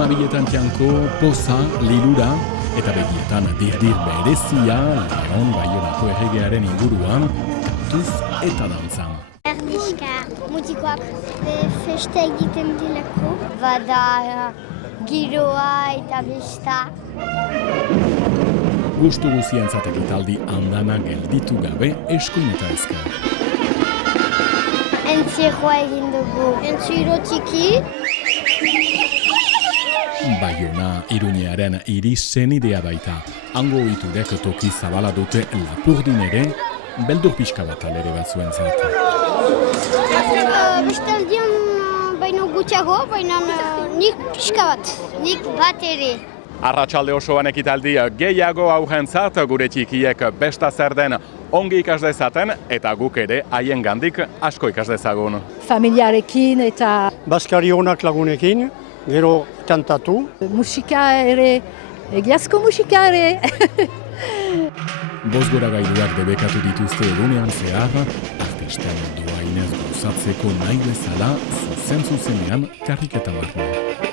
Amabietan txanko, poza, lilura, eta begietan dirdir berezia, Leon Baionako erregearen inguruan, kantuz eta dantzan. Erdizka, mutikoak festa egiten dilako. Bada giroa eta besta. Gustu guzientzat ekitaldi andana gelditu gabe eskuin eta ezker. Entzieroa egin dugu. Entziro txiki. Baiona Iruñearen irizen idea baita. Hango ohiturek toki zabala dute Lapurdin ere, beldur pixka bat alere batzuentzat. Bestaldian baino gutxiago, baina nik pixka bat. Nik bat ere. Arratsalde osoan ekitaldi gehiago hauentzat gure txikiek besta zer den ongi ikas dezaten eta guk ere haien gandik asko ikas dezagun. Familiarekin eta Baskari onak lagunekin, gero kantatu. Musika ere, egiazko musika ere. Bozgora gailuak debekatu dituzte egunean zehar, artisten doainez gozatzeko nahi bezala zuzenean karriketa barne.